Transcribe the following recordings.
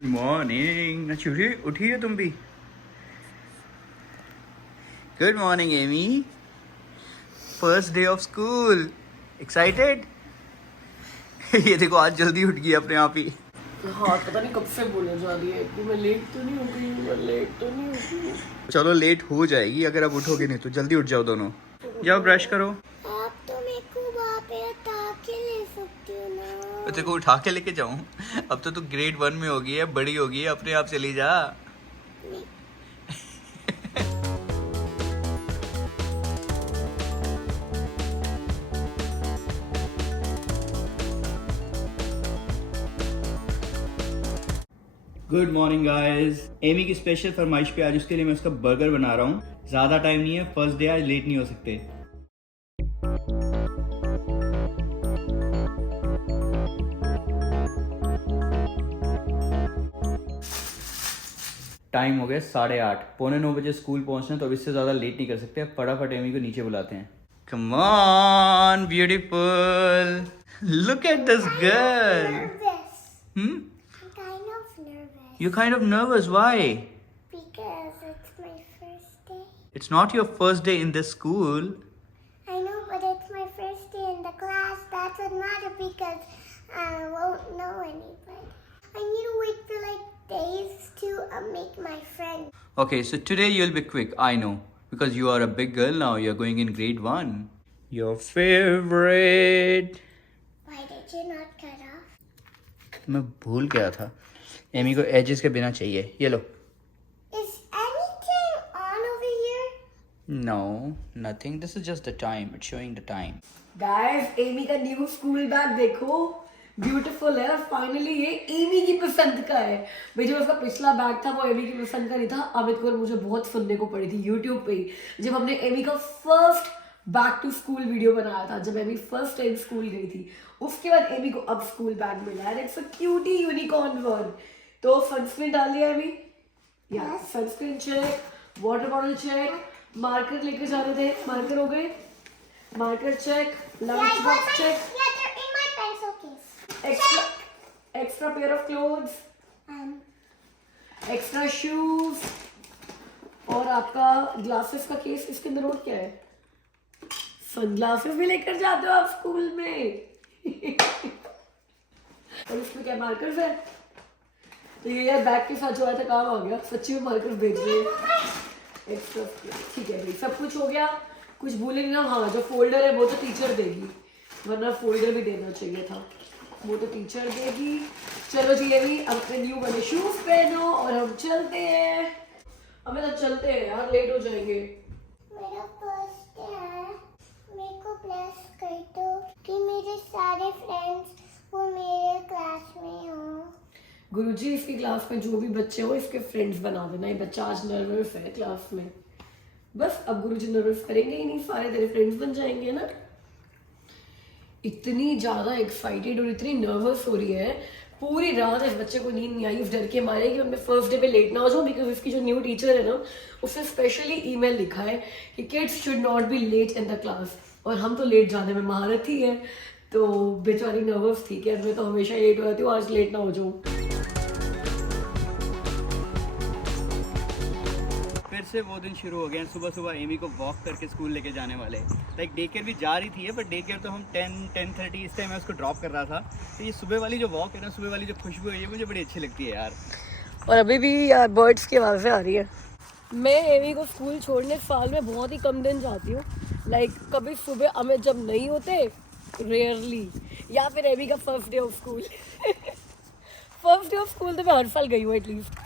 Morning. अच्छा उठी है तुम भी। Good morning Amy. First day of school. Excited? ये देखो आज जल्दी उठ गई अपने आप ही। हाँ पता नहीं कब से बोले जा रही है कि मैं लेट तो नहीं हो गई, मैं लेट तो नहीं हो गई। चलो लेट हो जाएगी अगर अब उठोगे नहीं तो। जल्दी उठ जाओ दोनों। जाओ ब्रश करो। आप तो मेरे को वहाँ पे उठा के ले सकते हो ना। तेरे को उठा के लेके जाऊं? अब तो तू ग्रेड 1 में होगी है, बड़ी होगी है, अपने आप चली जा। नहीं। Good morning guys. एमी की स्पेशल फरमाइश पे आज उसके लिए मैं उसका बर्गर बना रहा हूँ। ज़्यादा टाइम नहीं है, फर्स्ट डे, आज लेट नहीं हो सकते। टाइम हो गया 8:30, 8:45 बजे स्कूल पहुंचना, तो अब इससे ज़्यादा लेट नहीं कर सकते। फटाफट एमी को नीचे बुलाते हैं। Come on beautiful, look at this girl. Nervous. Hmm? I'm kind of nervous. You're kind of nervous. Why? Because it's my first day. It's not your first day in this school. I know, but it's my first day in the class. That would matter because I won't know anybody. I need to wait for like days to make my friends. Okay, so today you'll be quick, I know. Because you are a big girl now, you're going in grade 1. Your favorite. Why did you not cut off? मैं भूल गया था। Amy को edges के बिना चाहिए। ये लो। Is anything on over here? No, nothing. This is just the time. It's showing the time. Guys Amy का न्यू स्कूल बैग देखो, ब्यूटीफुल है। फाइनली ये एमी की पसंद का है। भाई जो उसका पिछला बैग था वो एमी की पसंद का नहीं था। अमित को मुझे बहुत सुनने को पड़ी थी यूट्यूब पे ही, जब हमने एमी का first back to school video बनाया था, जब एमी फर्स्ट टाइम स्कूल गई थी। उसके बाद एमी को अब स्कूल बैग मिला है। It's a cutie unicorn one. तो सनस्क्रीन डाल दिया एमी? या sunscreen check, water bottle check, marker लेके जाने थे, मार्कर हो गए, marker check, lunch box check, Yeah, they're in my pencil case. extra pair of clothes, extra shoes, और आपका ग्लासेस का केस। इसके अंदर और क्या है? सनग्लासेस भी लेकर जाते हो आप स्कूल में। और इसमें क्या मार्कर्स है? तो ये यार बैग के साथ जो आया था काम आ गया, सच्ची में मार्कर्स भेज दिए एक्स्ट्रा। ठीक है भाई, सब कुछ हो गया, कुछ भूले नहीं ना। हाँ जो फोल्डर है वो तो टीचर देगी, वरना फोल्डर भी देना चाहिए था, वो तो टीचर देगी। चलो जी ये भी अब अपने न्यू वाले शूज पहनो और हम चलते हैं। हमें तो चलते हैं यार, लेट हो जाएंगे। मेरा फर्स्ट डे है, मेरे को ब्लेस कर दो कि मेरे सारे फ्रेंड्स वो मेरे क्लास में हो। गुरुजी इसकी क्लास में जो भी बच्चे हो इसके फ्रेंड्स बना देना। ये बच्चा आज नर्वस है क्लास में, बस अब गुरुजी नर्वस करेंगे ही नहीं, सारे तेरे फ्रेंड्स बन जाएंगे ना। इतनी ज़्यादा एक्साइटेड और इतनी नर्वस हो रही है, पूरी रात इस बच्चे को नींद नहीं आई, उस डर के मारे कि मैं फर्स्ट डे पे लेट ना हो जाऊँ। बिकॉज इसकी जो न्यू टीचर है ना, उसने स्पेशली ईमेल लिखा है कि kids should not be late in the class, और हम तो लेट जाने में महारत ही है। तो बेचारी नर्वस थी कि मैं तो हमेशा लेट हो जाती हूँ, आज लेट ना हो जाऊँ। फिर से वो दिन शुरू हो गए हैं। सुबह सुबह एमी को वॉक करके स्कूल लेके जाने वाले। लाइक डे केयर भी जा रही थी, पर डे केयर तो हम 10-10:30 इस टाइम मैं उसको ड्रॉप कर रहा था। तो ये सुबह वाली जो वॉक है ना, सुबह वाली जो खुशबू है, ये मुझे बड़ी अच्छी लगती है यार। और अभी भी यार बर्ड्स की आवाज़ें आ रही है। मैं एमी को स्कूल छोड़ने साल में बहुत ही कम दिन जाती हूँ। लाइक कभी सुबह अमित जब नहीं होते, रेयरली, या फिर एमी का first day of school. First day of school तो मैं हर साल गई हूँ एटलीस्ट।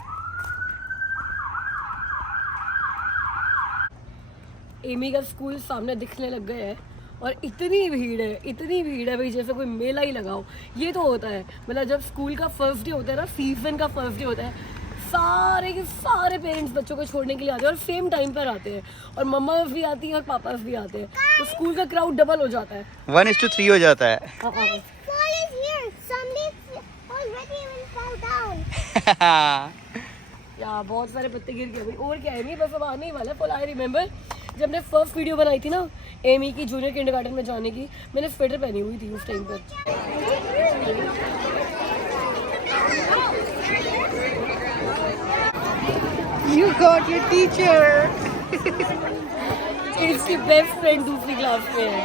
एमी का स्कूल सामने दिखने लग गया है और इतनी भीड़ है भाई, जैसे कोई मेला ही लगाओ। ये तो होता है, मतलब जब स्कूल का फर्स्ट डे होता है ना, सीजन का फर्स्ट डे होता है, सारे के सारे पेरेंट्स बच्चों को छोड़ने के लिए आते हैं और सेम टाइम पर आते हैं, और मम्मा भी आती हैं और पापा भी आते हैं, तो स्कूल का क्राउड डबल हो जाता है। 1:3 हो जाता है। Fall is here. Some leaves already even fell down. या बहुत सारे पत्ते गिर गए भाई। और क्या है, नहीं बस अब आने ही वाला है। फॉर आई रिमेंबर जब मैंने फर्स्ट वीडियो बनाई थी ना एमी की जूनियर किंडरगार्टन में जाने की, मैंने स्वेटर पहनी हुई थी उस टाइम पर। You got your teacher. इसकी बेस्ट फ्रेंड दूसरी क्लास में है.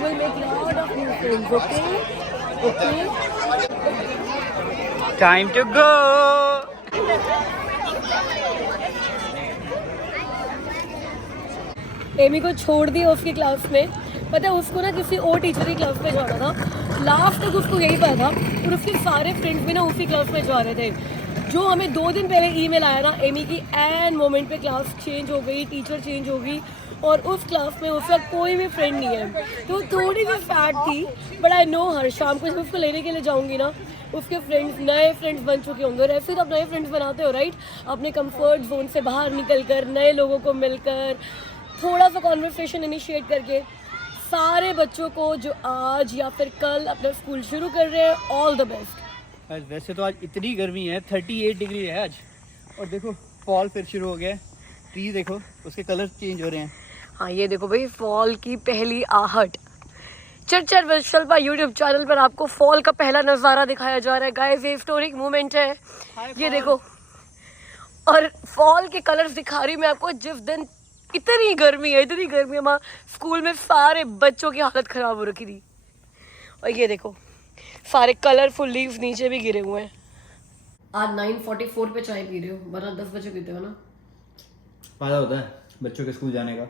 We'll make lot of new friends, okay? Okay? Time to go. Amy को छोड़ दिया उसकी क्लास में. पता है उसको ना किसी और टीचर की क्लास में जाना था. लास्ट तक उसको यही पता था और उसके सारे फ्रेंड्स भी ना उसी क्लास में जा रहे थे. जो हमें 2 दिन पहले ईमेल आया ना, एमी की एन मोमेंट पे क्लास चेंज हो गई, टीचर चेंज हो गई और उस क्लास में उसका कोई भी फ्रेंड नहीं है. तो थोड़ी सी सैड थी, बट आई नो हर शाम को जब उसको लेने के लिए जाऊंगी ना, उसके फ्रेंड्स नए फ्रेंड्स बन चुके होंगे. और ऐसे तो आप नए फ्रेंड्स बनाते हो राइट, अपने कंफर्ट जोन से बाहर निकल कर, नए लोगों को मिलकर, थोड़ा सा कॉन्वर्सेशन इनिशिएट करके. सारे बच्चों को जो आज या फिर कल अपना स्कूल शुरू कर रहे हैं, ऑल द बेस्ट. आज वैसे तो आज इतनी गर्मी है, 38 डिग्री है आज. और देखो फॉल फिर शुरू हो गया है. ट्री देखो उसके कलर चेंज हो रहे हैं. हाँ ये देखो भाई, फॉल की पहली आहट. चर्चा विशल्पा यूट्यूब चैनल पर आपको फॉल का पहला नज़ारा दिखाया जा रहा है. गाइस ये हिस्टोरिक मोमेंट है. ये देखो, और फॉल के कलर्स दिखा रही मैं आपको. जिस दिन इतनी गर्मी है, हमारे स्कूल में सारे बच्चों की हालत ख़राब हो रखी थी. और ये देखो सारे कलरफुल लीव्स नीचे भी गिरे हुए हैं. आज 9:44 पे चाय पी रहे हो, वरना 10 बजे पीते हो ना. फायदा होता है बच्चों के स्कूल जाने का.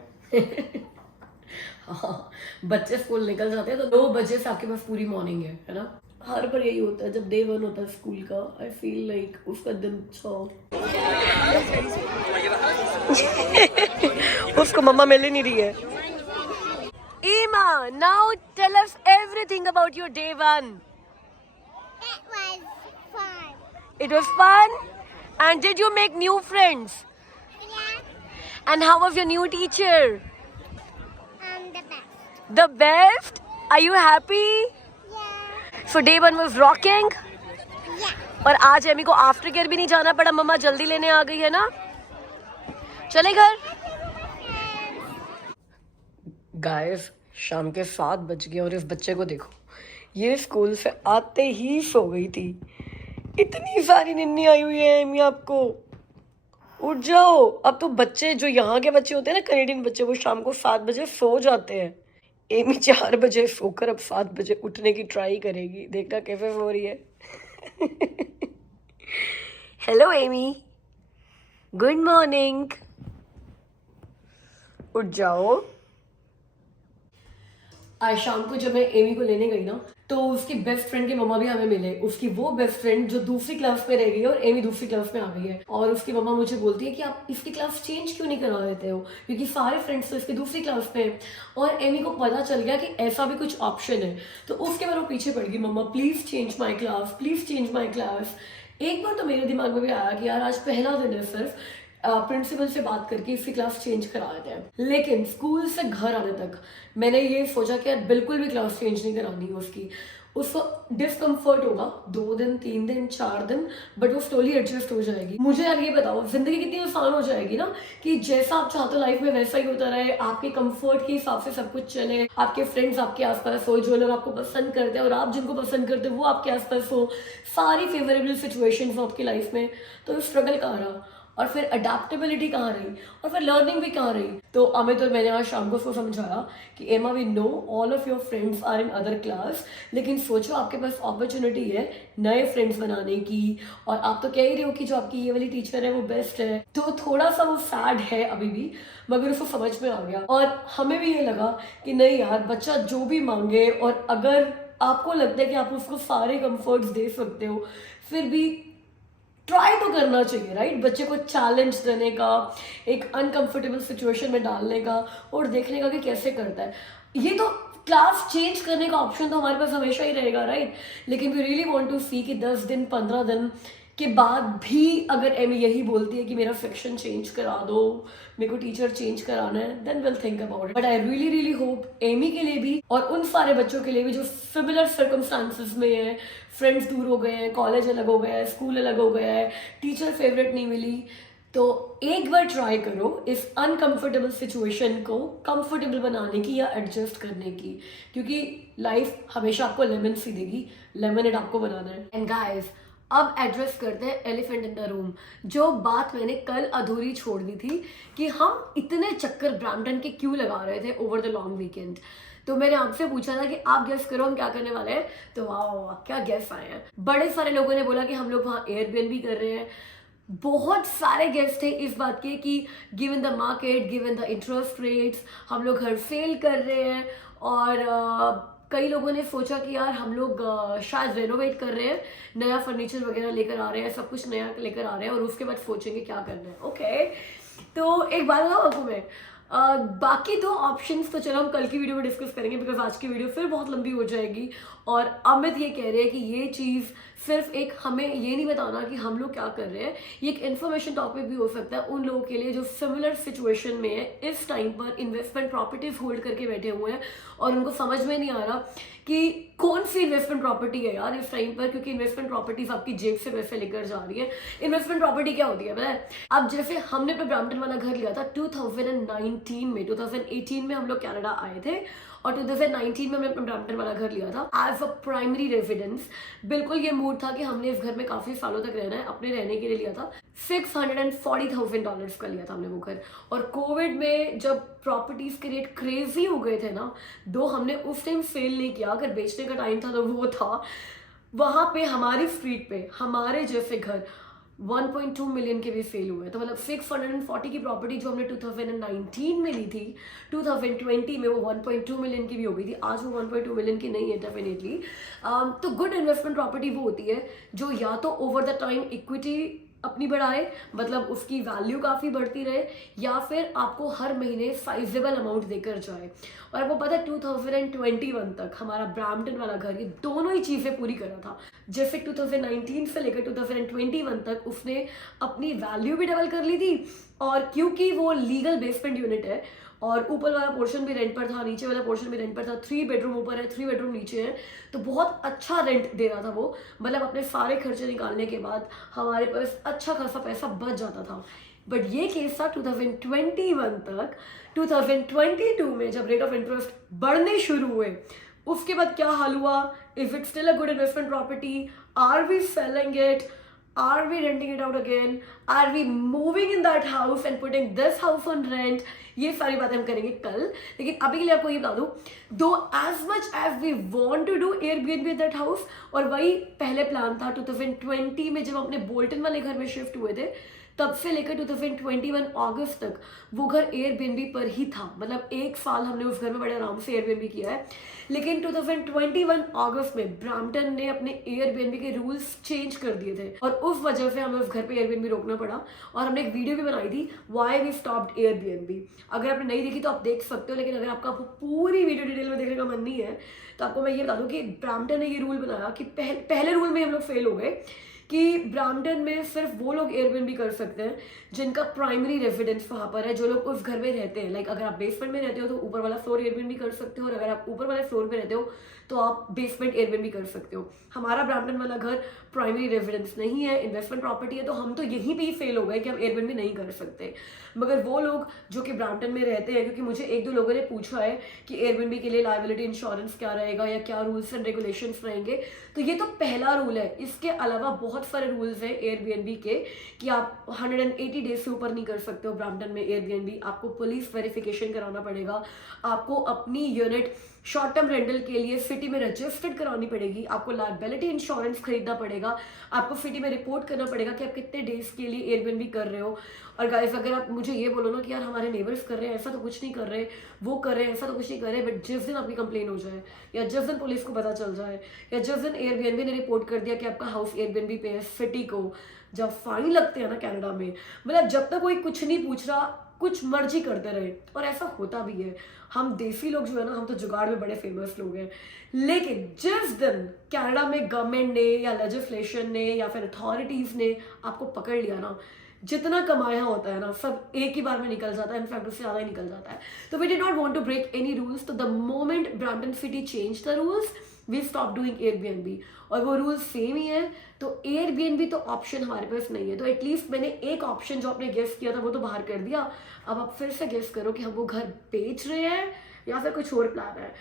हाँ, बच्चे स्कूल निकल जाते हैं तो 2 बजे से आपके पास पूरी मॉर्निंग है ना. हर बार यही होता है जब डे 1 होता है स्कूल का. आई फील लाइक उसका दिन अच्छा. उसको मम्मा मिल ही नहीं रही है. Ema, now tell us everything about your day 1. It was fun. It was fun? And did you make new friends? Yeah, And how was your new teacher? the best. The best? Are you happy? Yeah. So day 1 was rocking? Yeah. और आज Amy को after care भी नहीं जाना पड़ा, मम्मा जल्दी लेने आ गई है ना. चले घर. गाइस शाम के 7 बज गए और इस बच्चे को देखो, ये स्कूल से आते ही सो गई थी. इतनी सारी निन्नी आई हुई है एमी आपको. उठ जाओ. अब तो बच्चे जो यहाँ के बच्चे होते हैं ना, कनेडियन बच्चे, वो शाम को 7 बजे सो जाते हैं. एमी 4 बजे सोकर अब 7 बजे उठने की ट्राई करेगी. देखना कैसे सो रही है. Hello Amy, good morning. उठ जाओ. आज शाम को जब मैं एमी को लेने गई ना, तो उसकी बेस्ट फ्रेंड के मम्मा भी हमें मिले. उसकी वो बेस्ट फ्रेंड जो दूसरी क्लास में रह गई है और एमी दूसरी क्लास में आ गई है. और उसकी मम्मा मुझे बोलती है कि आप इसकी क्लास चेंज क्यों नहीं करा देते हो, क्योंकि सारे फ्रेंड्स तो इसकी दूसरी क्लास में हैं. और एमी को पता चल गया कि ऐसा भी कुछ ऑप्शन है. तो उसके बाद वो पीछे पड़ गई, mamma please change my class, please change my class. एक बार तो मेरे दिमाग में भी आया कि यार आज पहला दिन है, सिर्फ प्रिंसिपल से बात करके इसकी क्लास चेंज करा देते हैं. लेकिन स्कूल से घर आने तक मैंने ये सोचा कि यार बिल्कुल भी क्लास चेंज नहीं करानी है उसकी. उसको डिस्कम्फर्ट होगा 2 दिन, 3 दिन, 4 दिन, बट वो स्लोली एडजस्ट हो जाएगी. मुझे यार ये बताओ, जिंदगी कितनी आसान हो जाएगी ना, कि जैसा आप चाहते हो लाइफ में वैसा ही होता रहे, आपके कंफर्ट के हिसाब से सब कुछ चले, आपके फ्रेंड्स आपके आसपास हो, जो लोग आपको पसंद करते हैं और आप जिनको पसंद करते हो वो आपके आसपास हो, सारी फेवरेबल सिचुएशंस हो आपकी लाइफ में. तो स्ट्रगल कहाँ रहा, और फिर अडेप्टेबिलिटी कहाँ रही, और फिर लर्निंग भी कहाँ रही. तो अमित और मैंने आज शाम को उसको समझाया कि Emma, we know all of your friends are in other class, लेकिन सोचो आपके पास अपॉर्चुनिटी है नए फ्रेंड्स बनाने की, और आप तो कह ही रहे हो कि जो आपकी ये वाली टीचर है वो बेस्ट है. तो थोड़ा सा वो सैड है अभी भी, मगर उसको समझ में आ गया. और हमें भी ये लगा कि नहीं यार, बच्चा जो भी मांगे, और अगर आपको लगता है कि आप उसको सारे कंफर्ट्स दे सकते हो, फिर भी ट्राई तो करना चाहिए राइट. बच्चे को चैलेंज देने का, एक अनकंफर्टेबल सिचुएशन में डालने का, और देखने का कि कैसे करता है. ये तो क्लास चेंज करने का ऑप्शन तो हमारे पास हमेशा ही रहेगा राइट. लेकिन वी रियली वांट टू सी कि 10 दिन 15 दिन के बाद भी अगर एमी यही बोलती है कि मेरा सेक्शन चेंज करा दो, मेरे को टीचर चेंज कराना है, then will think about it. But I really really hope Amy के लिए भी और उन सारे बच्चों के लिए भी जो सिमिलर सर्कमस्टांसिस में है, फ्रेंड्स दूर हो गए हैं, कॉलेज अलग हो गया है, स्कूल अलग हो गया है, टीचर फेवरेट नहीं मिली, तो एक बार ट्राई करो इस अनकंफर्टेबल सिचुएशन को कंफर्टेबल बनाने की या एडजस्ट करने की, क्योंकि लाइफ हमेशा आपको लेमन सी देगी, लेमनेड आपको बनाना है। एंड गाइस, अब एड्रेस करते हैं एलिफेंट इन द रूम। जो बात मैंने कल अधूरी छोड़ दी थी कि हम इतने चक्कर ब्रैम्पटन के क्यों लगा रहे थे ओवर द लॉन्ग वीकेंड। तो मैंने आपसे पूछा था कि आप गेस करो हम क्या करने वाले हैं, तो वाह क्या गेस आए हैं। बड़े सारे लोगों ने बोला कि हम लोग वहाँ एयरबीएनबी कर रहे हैं। बहुत सारे गेस्ट थे इस बात के कि given the market, given the interest rates, हम लोग घर सेल कर रहे हैं। और कई लोगों ने सोचा कि यार हम लोग शायद रेनोवेट कर रहे हैं, नया फर्नीचर वगैरह लेकर आ रहे हैं, सब कुछ नया लेकर आ रहे हैं और उसके बाद सोचेंगे क्या करना है। ओके, तो एक बात बताऊँ आपको मैं, बाकी दो ऑप्शंस तो चलो हम कल की वीडियो में डिस्कस करेंगे, बिकॉज आज की वीडियो फिर बहुत लंबी हो जाएगी। और अमित ये कह रहे हैं कि ये चीज़ सिर्फ एक हमें ये नहीं बताना कि हम लोग क्या कर रहे हैं, ये एक इन्फॉर्मेशन टॉपिक भी हो सकता है उन लोगों के लिए जो सिमिलर सिचुएशन में है, इस टाइम पर इन्वेस्टमेंट प्रॉपर्टीज होल्ड करके बैठे हुए हैं और उनको समझ में नहीं आ रहा कि कौन सी इन्वेस्टमेंट प्रॉपर्टी है यार इस टाइम पर, क्योंकि इन्वेस्टमेंट प्रॉपर्टीज आपकी जेब से पैसे लेकर जा रही है। इन्वेस्टमेंट प्रॉपर्टी क्या होती है पता है? अब जैसे हमने पे ब्रैम्पटन वाला घर लिया था 2019 में, 2018 में हम लोग कनाडा आए थे और 2019 में हमने अपना ब्रैम्पटन वाला घर लिया था एज अ प्राइमरी रेजिडेंस। बिल्कुल ये मूड था कि हमने इस घर में काफी सालों तक रहना है, अपने रहने के लिए लिया था। $640,000 का लिया था हमने वो घर। और कोविड में जब प्रॉपर्टीज के रेट क्रेजी हो गए थे ना, दो हमने उस टाइम सेल नहीं किया, अगर बेचने का टाइम था तो वो था। वहां पे हमारी स्ट्रीट पे हमारे जैसे घर 1.2 मिलियन के भी सेल हुए। तो मतलब 640 की प्रॉपर्टी जो हमने 2019 में ली थी, 2020 में वो 1.2 मिलियन की भी हो गई थी। आज वो 1.2 मिलियन की नहीं है डेफिनेटली। तो गुड इन्वेस्टमेंट प्रॉपर्टी वो होती है जो या तो ओवर द टाइम इक्विटी अपनी बढ़ाए, मतलब उसकी वैल्यू काफ़ी बढ़ती रहे, या फिर आपको हर महीने साइजेबल अमाउंट देकर जाए। और आपको पता है 2021 तक हमारा ब्रैम्पटन वाला घर ये दोनों ही चीज़ें पूरी करा था। जैसे 2019 से लेकर 2021 तक उसने अपनी वैल्यू भी डबल कर ली थी, और क्योंकि वो लीगल बेसमेंट यूनिट है और ऊपर वाला पोर्शन भी रेंट पर था, नीचे वाला पोर्शन भी रेंट पर था, 3 बेडरूम ऊपर है, 3 बेडरूम नीचे है, तो बहुत अच्छा रेंट दे रहा था वो। मतलब अपने सारे खर्चे निकालने के बाद हमारे पास अच्छा खासा पैसा बच जाता था। बट ये केस था 2021 तक। 2022 में जब रेट ऑफ इंटरेस्ट बढ़ने शुरू हुए, उसके बाद क्या हाल हुआ? Is it still a good investment property? Are we selling it? Are we renting it out again? Are we moving in that house and putting this house on rent? ये सारी बातें हम करेंगे कल। लेकिन अभी के लिए आपको ये बता दूं, दो as much as we want to do Airbnb at that house, और वही पहले प्लान था 2020 में जब हम अपने बोल्टन वाले घर में शिफ्ट हुए थे, तब से लेकर 2021 अगस्त तक वो घर एयरबीएनबी पर ही था। मतलब 1 साल हमने उस घर में बड़े आराम से एयरबीएनबी किया है। लेकिन 2021 अगस्त में ब्रैम्पटन ने अपने एयरबीएनबी के रूल्स चेंज कर दिए थे और उस वजह से हमें उस घर पे एयरबीएनबी रोकना पड़ा। और हमने एक वीडियो भी बनाई थी, व्हाई वी स्टॉप्ड एयरबीएनबी। अगर आपने नहीं देखी तो आप देख सकते हो, लेकिन अगर आपका पूरी वीडियो डिटेल में देखने का मन नहीं है तो आपको मैं ये बता दूं कि ब्रैम्पटन ने ये रूल बनाया कि पहले रूल में हम लोग फेल हो गए कि ब्रैम्पटन में सिर्फ वो लोग एयरबीएनबी कर सकते हैं जिनका प्राइमरी रेजिडेंस वहाँ पर है, जो लोग उस घर में रहते हैं। लाइक अगर आप बेसमेंट में रहते हो तो ऊपर वाला फ्लोर एयरबीएनबी कर सकते हो, और अगर आप ऊपर वाले फ्लोर पे रहते हो तो आप बेसमेंट एयरबीएनबी कर सकते हो। हमारा ब्रैम्पटन वाला घर प्राइमरी रेजिडेंस नहीं है, इन्वेस्टमेंट प्रॉपर्टी है, तो हम तो यहीं पे ही फेल हो गए कि हम एयरबीएनबी नहीं कर सकते। मगर वो लोग जो कि ब्रैम्पटन में रहते हैं, क्योंकि मुझे 1-2 लोगों ने पूछा है कि एयरबीएनबी के लिए लायबिलिटी इंश्योरेंस क्या रहेगा या क्या रूल्स एंड रेगुलेशंस रहेंगे, तो ये तो पहला रूल है। इसके अलावा बहुत सारे रूल्स हैं एयरबीएनबी के कि आप 180 डेज से ऊपर नहीं कर सकते हो ब्रैम्पटन में एयरबीएनबी। आपको पुलिस वेरिफिकेशन कराना पड़ेगा, आपको अपनी यूनिट शॉर्ट टर्म रेंटल के लिए सिटी में रजिस्टर्ड करानी पड़ेगी, आपको लायबिलिटी इंश्योरेंस खरीदना पड़ेगा, आपको सिटी में रिपोर्ट करना पड़ेगा कि आप कितने डेज के लिए एयरबीएनबी कर रहे हो। और गाइस, अगर आप मुझे ये बोलो ना कि यार हमारे नेबर्स कर रहे हैं, ऐसा तो कुछ नहीं कर रहे, वो कर रहे हैं, ऐसा तो कुछ नहीं कर रहे, बट जिस दिन आपकी कंप्लेन हो जाए, या जिस दिन पुलिस को पता चल जाए, या जिस दिन एयरबीएनबी ने रिपोर्ट कर दिया कि आपका हाउस एयरबीएनबी पे है, सिटी को जब फाइन लगते हैं ना कनाडा में, मतलब जब तक कोई कुछ नहीं पूछ रहा, कुछ मर्जी करते रहे। और ऐसा होता भी है। हम देसी लोग जो है ना, हम तो जुगाड़ में बड़े फेमस लोग हैं, लेकिन जिस दिन कनाडा में गवर्नमेंट ने या लेजिस्लेशन ने या फिर अथॉरिटीज ने आपको पकड़ लिया ना, जितना कमाया होता है ना सब एक ही बार में निकल जाता है, इनफैक्ट उससे ज़्यादा ही निकल जाता है। तो we did not want to break any rules. तो the moment Brampton city change the rules, we stop doing Airbnb, और वो रूल सेम ही है। तो एयरबीएनबी तो ऑप्शन हमारे पास नहीं है, तो एटलीस्ट मैंने एक ऑप्शन जो आपने गेस किया था वो तो बाहर कर दिया। अब आप फिर से गेस करो कि हम वो घर बेच रहे हैं या फिर कुछ और प्लान है।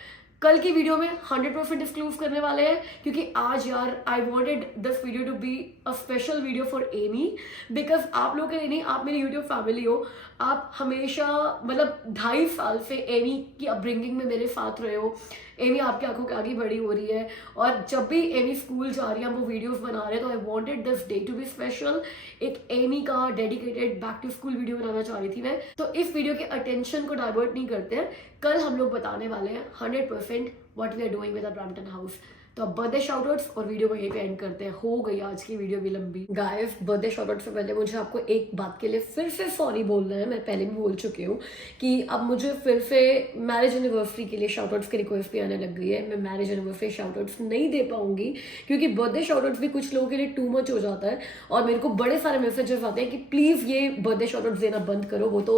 कल की वीडियो में 100% डिस्क्लोज करने वाले हैं, क्योंकि आज यार I wanted this video to be a special video for Amy, because आप लोग के लिए नहीं, आप मेरी यूट्यूब फैमिली हो, आप हमेशा मतलब 2.5 साल से एमी की अपब्रिंगिंग में मेरे साथ रहे हो। एमी आपकी आंखों के आगे बड़ी हो रही है, और जब भी एमी स्कूल जा रही है हम वो वीडियोस बना रहे हैं, तो I wanted this day to be special. एक एमी का dedicated back to school video बनाना चाह रही थी मैं। तो इस वीडियो के अटेंशन को डाइवर्ट नहीं करते हैं, कल हम लोग बताने वाले हैं 100% what we are doing with the Brampton house. तो अब बर्थडे शाउटआउट्स और वीडियो को यहीं पे एंड करते हैं। हो गई आज की वीडियो भी लंबी। गाइस, बर्थडे शाउटआउट से पहले मुझे आपको एक बात के लिए फिर से सॉरी बोलना है। मैं पहले भी बोल चुकी हूँ कि अब मुझे फिर से मैरिज एनिवर्सरी के लिए शाउटआउट्स की रिक्वेस्ट भी आने लग गई है। मैं मैरिज एनिवर्सरी शाउटआउट्स नहीं दे पाऊंगी, क्योंकि बर्थडे शाउटआउट्स भी कुछ लोगों के लिए टू मच हो जाता है, और मेरे को बड़े सारे मैसेजेस आते हैं कि प्लीज़ ये बर्थडे शाउटआउट्स देना बंद करो। वो तो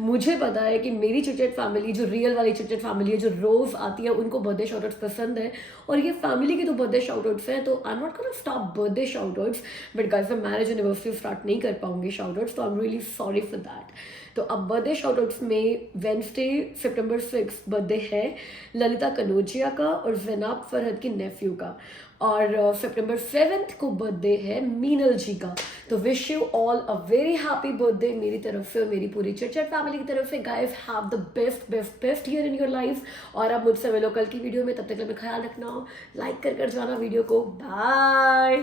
मुझे पता है कि मेरी चिटचैट फैमिली, जो रियल वाली चिटचैट फैमिली है, जो रोज़ आती है, उनको बर्थडे शाउटआउट्स पसंद है, और ये फैमिली की तो बर्थडे शाउटआउट्स हैं। तो I am not gonna stop birthday shoutouts, but guys मैं मैरिज एनिवर्सरी स्टार्ट नहीं कर पाऊंगी शाउटआउट्स, तो I am really sorry for that. तो अब बर्थडे शाउटआउट्स में वेडनेसडे सितंबर 6 बर्थडे है ललिता कनौजिया का और ज़ैनाब फरहद के नेफ्यू का, और सितंबर 7 को बर्थडे है मीनल जी का। तो wish you all a very happy birthday मेरी तरफ से और मेरी पूरी चिटचैट फैमिली की तरफ से। Guys have the best best best year in your life, और अब मुझसे मिलो कल की वीडियो में। तब तक अपना ख्याल रखना, लाइक कर जाना वीडियो को। बाय।